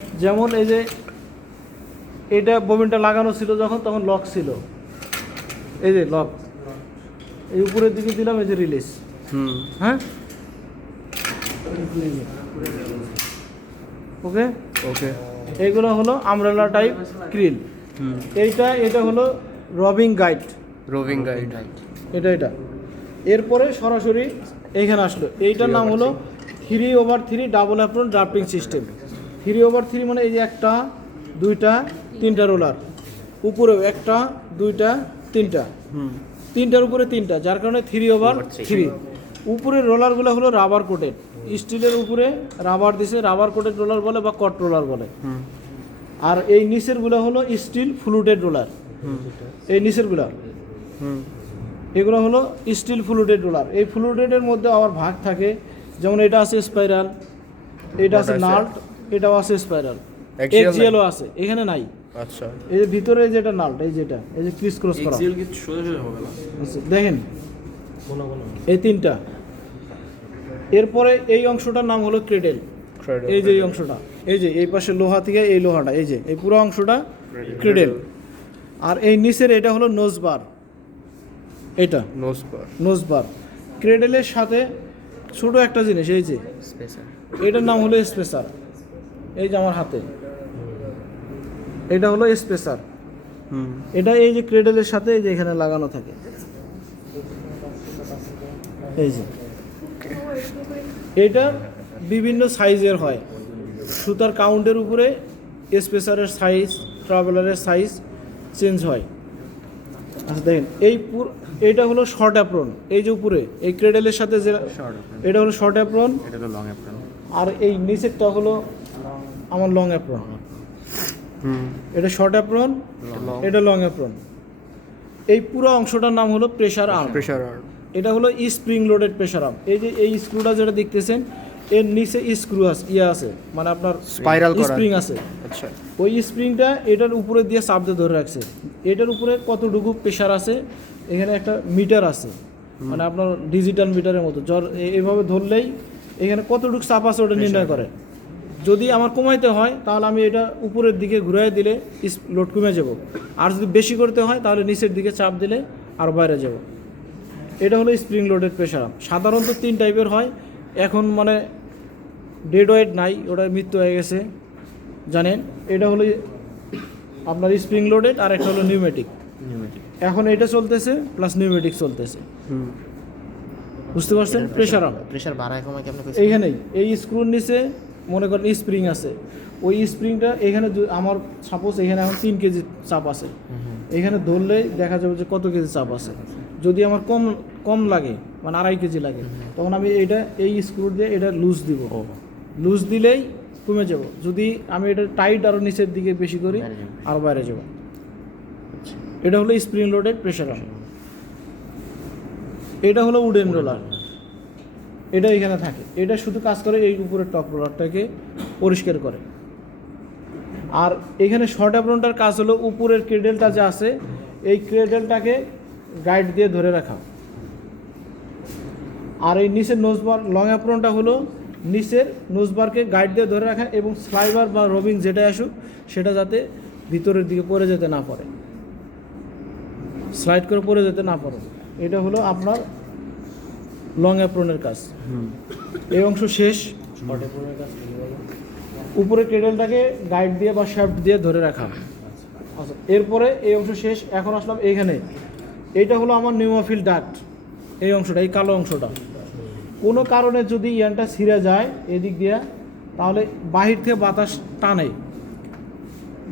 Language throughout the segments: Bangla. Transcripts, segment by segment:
যেমন এই যে এটা ববিনটা লাগানো ছিল যখন তখন লক ছিল, এই যে লক, এই উপরের দিকে দিলাম, এই যে রিলিজ। হ্যাঁ, ওকে ওকে। এইগুলো হলো আমব্রেলা টাইপ ক্রিল। এটা হলো রবিং গাইড। Roving guide. এটা এরপরে সরাসরি এইখানে আসলো, এইটার নাম হলো 3/3 ডাবল অ্যাপ্রন ড্রাফটিং সিস্টেম। 3/3 মানে এই যে একটা, দুইটা, তিনটা রোলার, উপরেও একটা, দুইটা, তিনটা, তিনটার উপরে তিনটা, যার কারণে 3/3। উপরের রোলারগুলো হলো রাবার কোটেড, স্টিলের উপরে রাবার দিছে, রাবার কোটেড রোলার বলে বা কট রোলার বলে। আর এই নিচেরগুলো হলো স্টিল ফ্লুটেড রোলার। এই নিচেরগুলো এগুলো হলো স্টিল ফ্লুটেড রোলার। এই ফ্লুটেডের মধ্যে আবার ভাগ থাকে, যেমন এটা আছে স্পাইরাল, এটা আছে নাল্ট, এটাও আছে স্পাইরাল, এক্সিএলও আছে, এখানে নাই। আচ্ছা, এই যে ভিতরে যেটা নাল্ট, এই যেটা, এই যে ক্রিস ক্রস করা, এক্সিএল কি সোজা সোজা হবে না? দেখেন এই তিনটা। এরপরে এই অংশটার নাম হলো ক্রেডেল। এই যে এই অংশটা, এই যে এই পাশে লোহা থেকে এই লোহাটা, এই যে এই পুরো অংশটা ক্রেডেল। আর এই নিচের এটা হলো নোজবার, এটা নোজবার। ক্রেডেলের সাথে ছোট একটা জিনিস, এই যে এটার নাম হলো স্পেসার। এই যে আমার হাতে এটা হলো স্পেসার। এটা এই যে ক্রেডেলের সাথে এই যে এখানে লাগানো থাকে, এই যে এটা বিভিন্ন সাইজের হয়, সুতার কাউন্টের উপরে স্পেসারের সাইজ, ট্রাভেলারের সাইজ চেঞ্জ হয়। আচ্ছা দেখেন, এইটা হলো শর্ট অ্যাপ্রন, এই যে উপরে এই ক্রেডেলের সাথে যে এটা হলো শর্ট অ্যাপ্রন, আর এই নিচেরটা হলো আমার লং অ্যাপ্রন। এটা শর্ট অ্যাপ্রন, এটা লং অ্যাপ্রন। এই পুরো অংশটার নাম হলো প্রেসার আর্ম। এটা হলো স্প্রিং লোডেড প্রেসার আর্ম। এই যে এই স্ক্রুটা যেটা দেখতেছেন, এর নিচে স্ক্রু আছে, আছে, মানে আপনার স্পাইরাল করা স্প্রিং আছে। আচ্ছা, ওই স্প্রিংটা এটার উপরে দিয়ে চাপ দিয়ে ধরে রাখছে। এটার উপরে কতটুকু প্রেসার আছে, এখানে একটা মিটার আছে, মানে আপনার ডিজিটাল মিটারের মতো। এইভাবে ধরলেই এখানে কতটুকু চাপ আছে ওটা নির্ণয় করে। যদি আমার কমাইতে হয় তাহলে আমি এটা উপরের দিকে ঘুরাই দিলে লোড কমে যাব, আর যদি বেশি করতে হয় তাহলে নিচের দিকে চাপ দিলে আর বাইরে যাব। এটা হলো স্প্রিং লোডেড প্রেসার আর্ম। সাধারণত 3 টাইপের হয়, এখন মানে ডেড ওয়েট নাই, ওটা মৃত্যু হয়ে গেছে জানেন। এটা হলো আপনার স্প্রিং লোডেড, আর একটা হলো নিউমেটিক। এখন এটা চলতেছে প্লাস নিউমেটিক চলতেছে, বুঝতে পারছেন? প্রেসার আর্ম প্রেসার বাড়ায় কমায় কেমন? এইখানেই এই স্ক্রুর নিচে মনে করেন স্প্রিং আছে, ওই স্প্রিংটা এখানে আমার সাপোজ এখানে এখন 3 কেজি চাপ আছে, এখানে ধরলেই দেখা যাবে যে কত কেজি চাপ আছে। যদি আমার কম লাগে, মানে 2.5 কেজি লাগে, তখন আমি এই স্ক্রু দিয়ে এটা লুজ দিব, লুজ দিলেই কমে যাব। যদি আমি এটা টাইট আরও নিচের দিকে বেশি করি আরও বাইরে যাব। এটা হলো স্প্রিং লোডেড প্রেসার আর্ম। এটা হলো উডেন রোলার, এটা এখানে থাকে, এটা শুধু কাজ করে এই উপরের টপ রোলারটাকে পরিষ্কার করে। আর এখানে শর্ট অ্যাপ্রনটার কাজ হলো উপরের ক্রেডেলটা যে আছে, এই ক্রেডেলটাকে গাইড দিয়ে ধরে রাখা। আর এই নিচের নোজবার লং অ্যাপ্রনটা হলো নিচের নোজবারকে গাইড দিয়ে ধরে রাখা, এবং স্লাইবার বা রবিং যেটা আসুক সেটা যাতে ভিতরের দিকে পড়ে যেতে না পারে, স্লাইড করে পড়ে যেতে না পারে। এটা হলো আপনার লং অ্যাপ্রনের কাজ। এই অংশ শেষ। উপরে ক্রেডেলটাকে গাইড দিয়ে বা শ্যাফট দিয়ে ধরে রাখা। আচ্ছা, এরপরে এই অংশ শেষ। এখন আসলাম এইখানে, এইটা হলো আমার নিউমোফিল ডাক্ট। এই অংশটা, এই কালো অংশটা, কোনো কারণে যদি ইয়ানটা ছিঁড়ে যায় এদিক দিয়ে, তাহলে বাহির থেকে বাতাস টানে,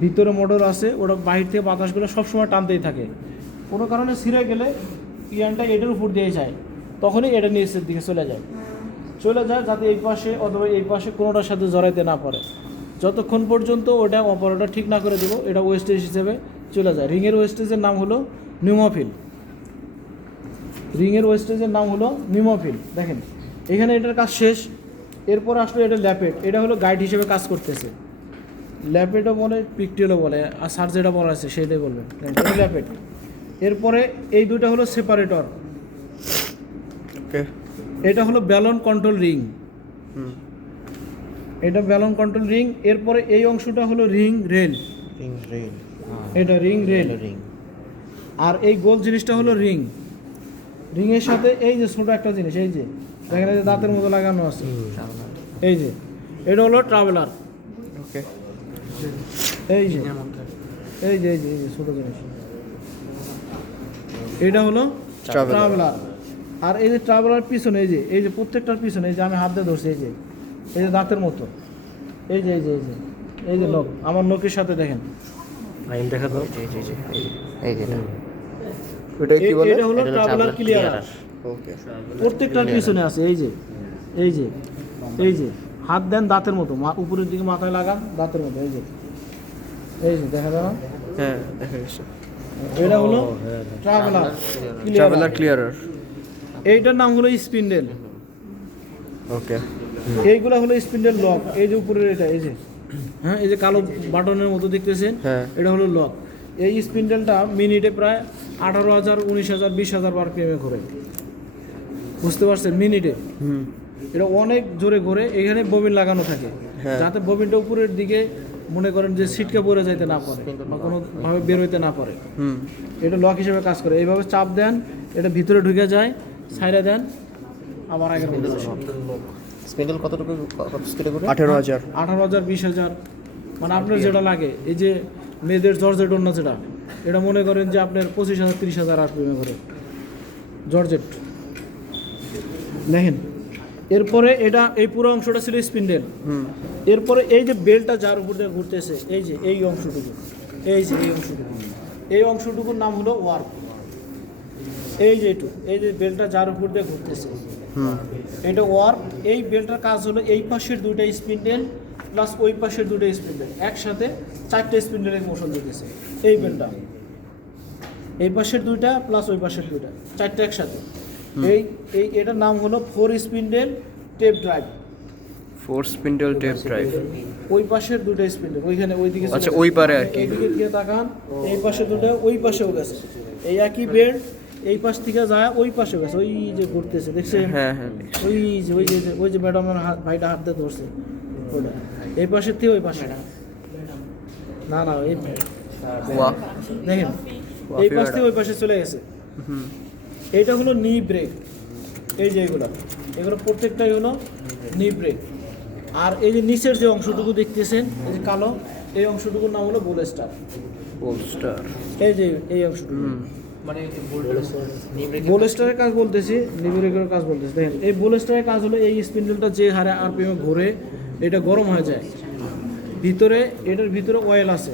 ভিতরে মোটর আছে, ওটা বাহির থেকে বাতাসগুলো সবসময় টানতেই থাকে। কোনো কারণে ছিঁড়ে গেলে ইয়ানটা এটার উপর দিয়ে যায়, তখনই এটা নিচের দিকে চলে যায় যাতে এই পাশে অথবা এই পাশে কোনোটার সাথে জড়াইতে না পারে। যতক্ষণ পর্যন্ত ওটা অপারেটর ঠিক না করে দেবো, এটা ওয়েস্টেজ হিসেবে চলে যায়। রিংয়ের ওয়েস্টেজের নাম হলো নিউমোফিল। রিংয়ের ওয়েস্টেজের নাম হলো নিউমোফিল। দেখেন এখানে এটার কাজ শেষ। এরপর আসলে এটা ল্যাপেট, এটা হলো গাইড হিসেবে কাজ করতেছে। ল্যাপেটও বলে, পিকটেলও বলে, আর স্যার যেটা বলা আছে সেটাই বলবেন, ল্যাপেট। এরপরে এই দুটো হলো সেপারেটর। এটা হলো ব্যালন কন্ট্রোল রিং। এটা ব্যালন কন্ট্রোল রিং। এরপরে এই অংশটা হলো রিং রেল, রিং রেল। এটা রিং রেল। রিং। আর এই গোল জিনিসটা হলো রিং। রিংয়ের সাথে এই যে ছোট একটা জিনিস, এই যে দেখেন, এই যে দাঁতের মতো লাগানো আছে, এই যে এটা হলো ট্রাভেলার। ওকে। এই যে এই যে এই যে এই যে ছোট জিনিস, এটা হলো Traveler। ট্রাভেলার। আর এই যে ট্রাভেলার পিছনে, এই যে প্রত্যেকটার পিছনে, এই যে আমি হাত দিয়ে ধরছি, এই যে দাঁতের মতো, এই যে এই যে এই যে এই যে নখ, আমার নখের সাথে দেখেন, আইন দেখা দাও। জি জি জি, এই যে এটা। ওটা কি বলে? এটা হলো ট্রাভেলার ক্লিয়ার। ওকে। প্রত্যেকটার পিছনে আছে, এই যে এই যে এই যে হাত দেন দাঁতের মতো, উপরের দিকে মাথায় লাগান দাঁতের মতো, এই যে এই যে দেখা যায় না? হ্যাঁ, দেখা গেছে। এটা হলো ট্রাভেলার ট্রাভেলার ক্লিয়ারার। এইটার নাম হলো স্পিন্ডেল। ওকে। এইগুলা হলো স্পিন্ডেল লক। এই যে উপরের এটা, এই যে হ্যাঁ, এই যে কালো বাটনের মতো দেখতেছেন, হ্যাঁ। এটা হলো লক। এই স্পিন্ডেলটা মিনিটে প্রায় 18,000, 19,000, 20,000 RPM ঘোরে, বুঝতে পারছেন? মিনিটে। হুম। এটা অনেক জোরে ঘোরে। এখানে ববিন লাগানো থাকে, হ্যাঁ। যাতে ববিনটা উপরের দিকে মনে করেন যে সিটকে পড়ে যাইতে না পারে বা কোনোভাবে বের হইতে না পারে। হুম। এটা লক হিসেবে কাজ করে। এইভাবে চাপ দেন, এটা ভিতরে ঢুকে যায়, ছাইড়া দেন, আবার আগের মতো আসে। স্পিন্ডেল কতটুকু, কত স্পিডে ঘুরে? 18,000। 18,000, 20,000, মানে আপনার যেটা লাগে। এই যে মেয়েদের জর্জেট ওড়না যেটা, এটা মনে করেন যে আপনার 25,000, 30,000 RPM ঘোরে জর্জেট। দেখেন, এরপরে এটা এই পুরো অংশটা ছিল স্পিন্ডেল। হুম। এরপরে এই যে বেলটা যার উপর দিয়ে ঘুরতেছে, এই যে এই অংশটুকু, এই যে এই অংশটুকু, এই অংশটুকুর নাম হলো ওয়ার্ক। এই যে এইটুকু, এই যে বেলটা যার উপর দিয়ে ঘুরতেছে, হুম। এটা ওয়ার্ক। এই বেলটার কাজ হলো এই পাশের দুইটা স্পিন্ডেল প্লাস ওই পাশের দুইটা স্পিন্ডেল একসাথে 4টে স্পিন্ডেলের মোশন দিতেছে। এই বেলটা এই পাশের দুইটা প্লাস ওই পাশের দুইটা, 4টে একসাথে। এই এই এটার নাম হলো 4 spindle tape drive. 4 spindle tape drive. ওই পাশের দুটো স্পিন্ডেল ওইখানে ওইদিকে চলে আচ্ছা, গেছে। ওই পারে আর কি। এইদিকে গিয়ে তাকান, এই পাশে দুটো, ওই পাশেও গেছে। এই একই বেল্ট এই পাশ থেকে যায় ওই পাশেও গেছে, ওই যে ঘুরতেছে, দেখছেন? হ্যাঁ হ্যাঁ। ওই যে ম্যাডামের ভাইটা হাত দিয়ে ধরছে, ওটা এই পাশের থেকে ওই পাশে না, এই ওয়াহ। দেখেন, এই পাশ থেকে ওই পাশে চলে গেছে। হুম। এইটা হলো নি ব্রেক। এই যে এগুলো প্রত্যেকটাই হলো নি ব্রেক। আর এই যে নিচের যে অংশটুকু দেখতেছেন, এই যে কালো, এই অংশটুকুর নাম হলো বোলস্টার। পোলস্টার। এই যে এই অংশটুকু হুম। বোলস্টারের কাজ বলতেছি, নি ব্রেকের কাজ বলতেছি। দেখেন, এই বোলস্টারের কাজ হলো এই স্পিন্ডেলটা যে হারে RPM ঘোরে, এটা গরম হয়ে যায়। ভিতরে, এটার ভিতরে অয়েল আছে,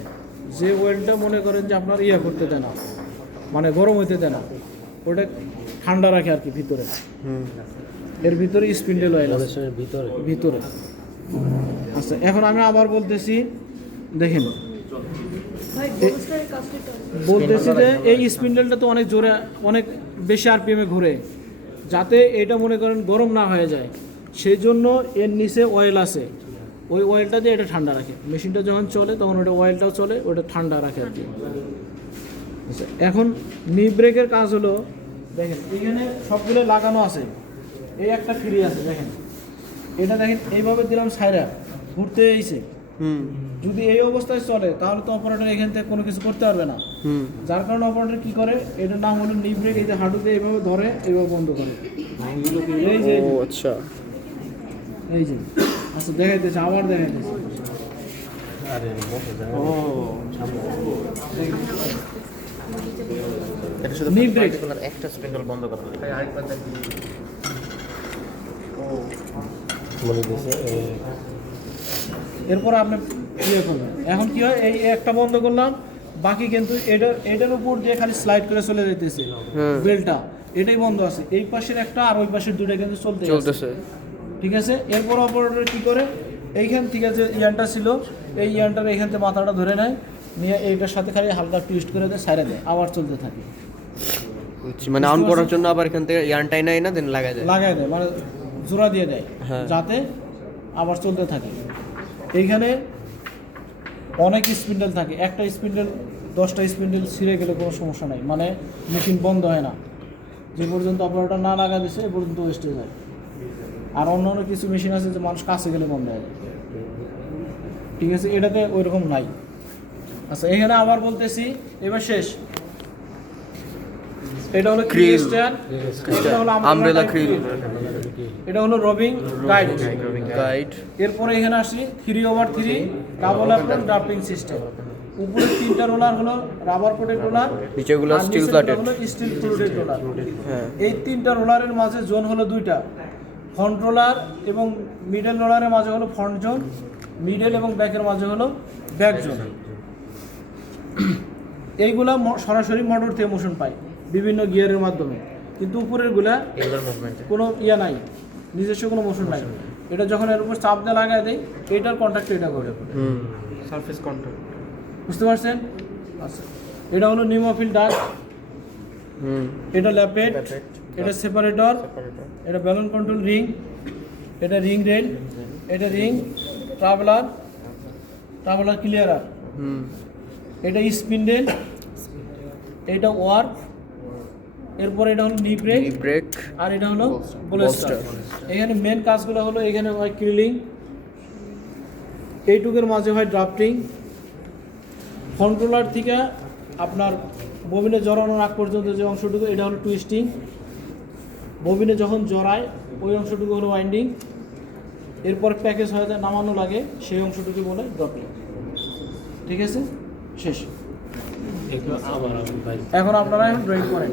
যে অয়েলটা মনে করেন যে আপনার করতে দেয় না, মানে গরম হইতে দেয় না, ওটা ঠান্ডা রাখে আর কি ভিতরে। হুম। এর ভিতরে স্পিন্ডেল অয়েল আছে ভিতরে। আচ্ছা, এখন আমি আবার বলতেছি, দেখেন, বলতেছি যে এই স্পিন্ডেলটা তো অনেক জোরে, অনেক বেশি RPM ঘুরে, যাতে এটা মনে করেন গরম না হয়ে যায়, সেই জন্য এর নিচে অয়েল আছে। ওই অয়েলটা দিয়ে এটা ঠান্ডা রাখে। মেশিনটা যখন চলে তখন ওটা অয়েলটাও চলে, ওটা ঠান্ডা রাখে আর কি। আচ্ছা, এখন নি ব্রেকের কাজ হলো, দেখেন এখানে সবগুলো লাগানো আছে, এই একটা ফ্রি আছে, দেখেন এটা, দেখেন এইভাবে দিলাম, সাইরা ঘুরতে এইছে। হুম। যদি এই অবস্থায় চলে তাহলে তো অপারেটর এখান থেকে কোনো কিছু করতে পারবে না। হুম। যার কারণে অপারেটর কি করে, এটার নাম হলো নি ব্রেক। এই যে হাঁটুতে এইভাবে ধরে, এইভাবে বন্ধ করে, এই যে ও আচ্ছা। এই যে। আচ্ছা, দেখাইতেছে, আবার দেখাইতেছে। ও। এটা শুধু Knee break। একটা স্পিন্ডেল বন্ধ করা। এরপর আপনি করবেন। এখন কি হয়, এই একটা বন্ধ করলাম, বাকি কিন্তু এটার উপর দিয়ে খালি স্লাইড করে চলে যাইতেছে বেলটা, এটাই বন্ধ আছে। এই পাশের একটা আর ওই পাশের দুটো কিন্তু চলতেছে, ঠিক আছে? এরপর অপারেটর কি করে, এইখান থেকে যে ইয়ানটা ছিল, এই ইয়ানটার এইখান থেকে মাথাটা ধরে নেয়, নিয়ে এইটার সাথে খালি হালকা টুইস্ট করে দেয়, সাইডে দেয়, আবার চলতে থাকে। মানে অন করার জন্য আবার এখান থেকে ইয়ানটাই নাই না, দেন লাগায় দেয়, মানে জোড়া দিয়ে দেয়, যাতে আবার চলতে থাকে। এইখানে অনেক স্পিন্ডেল থাকে, একটা স্পিন্ডেল 10টা স্পিন্ডেল ছিঁড়ে গেলে কোনো সমস্যা নাই, মানে মেশিন বন্ধ হয় না। যে পর্যন্ত অপারেটর না লাগা দিছে এ পর্যন্ত ওয়েস্টে যায়। আর অন্য কিছু মেশিন আছে যে মানুষ কাছে গেলে বন্ধ হয়ে যায়। ঠিক আছে, এটাতে ওই রকম নাই। আচ্ছা এখানে আবার বলতেছি, এবার শেষ। এটা হলো Krill, ক্রিস্টান, এটা হলো আমব্রেলা ক্রিল, এটা হলো রবিং গাইড। গাইড, এরপরে এখানে আসি 3/3 ডাবল অ্যাপ্রন ড্রাফটিং সিস্টেম। উপরে 3টা রোলার হলো রাবার কোটেড রোলার, নিচেগুলো আর স্টিল নিচেরটা প্লাটেড। হলো স্টিল ফ্লুটেড রোলার। হ্যাঁ, এই 3টা রোলারের মাঝে জোন হলো 2টা, ফ্রন্ট রোলার এবং মিডল রোলারের মাঝে হলো ফ্রন্ট জোন, মিডল এবং ব্যাকের মাঝে হলো ব্যাক জোন। এইগুলা সরাসরি মোটর থেকে মোশন পায় বিভিন্ন গিয়ারের মাধ্যমে, কিন্তু উপরেরগুলা কোনো ইয়া নাই, নিজস্ব কোনো মোশন নাই। এটা যখন এর উপর চাপ দিয়ে লাগায় দেয়, এটার কন্ট্যাক্ট এটা করে, সারফেস কন্ট্যাক্ট। বুঝতে পারছেন? আচ্ছা, এটা হলো নিউমোফিল ডাক্ট, এটা ল্যাপেট, এটা সেপারেটর, এটা ব্যালন কন্ট্রোল রিং, এটা রিং রেল, এটা রিং ট্রাভেলার, ট্রাভেলার ক্লিয়ারার, এটা স্পিন্ডেল, এটা ওয়ার্ক, এরপর এটা হলো নি ব্রেক, ব্রেক, আর এটা হলো বোলেস্টার। এখানে মেন কাজগুলো হলো, এখানে হয় ক্রিলিং, এইটুকের মাঝে হয় ড্রাফটিং, কন্ট্রোলার থেকে আপনার ববিনে জড়ানোর আগ পর্যন্ত যে অংশটুকু, এটা হলো টুইস্টিং, ববিনে যখন জড়ায় ওই অংশটুকু হলো ওয়াইন্ডিং, এরপর প্যাকেজ হয়ে যায় নামানো লাগে, সেই অংশটুকু বলে ড্রপিং। ঠিক আছে, শেষ। এখন আপনারা ড্রয়িং করেন।